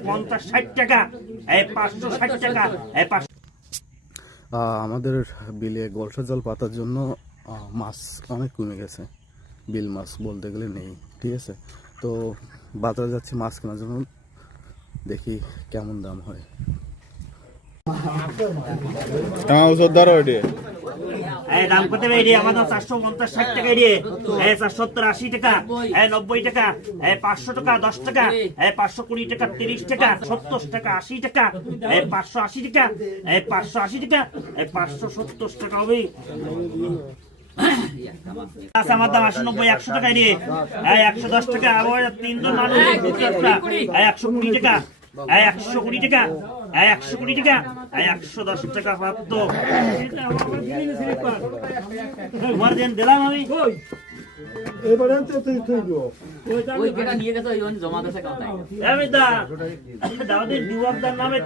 50-60 টাকা, 560 টাকা, 500। আমাদের বিলে গলসা জল পাতার জন্য মাছ অনেক কমে গেছে, বিল মাছ বলতে গেলে নেই, ঠিক আছে। তো বাজারে যাচ্ছে মাছ কেনার জন্য, দেখি কেমন দাম হয়। দাম কত হবে? আমাদের 450-60 টাকা এড়িয়ে, 470-80 টাকা, 90 টাকা, 500 টাকা, 10 টাকা, 520 টাকা, 30 টাকা, 70 টাকা, 80 টাকা, 580 টাকা, 580 টাকা, 570 টাকা হবে। আমার দাম 80-90-100 টাকা এড়িয়ে, 110 টাকা, 3 জন মানুষ 120 টাকা, 120 টাকা, 120 টাকা, 110 টাকা প্রাপ্ত। দিলাম আমি দাওয়াতের নামে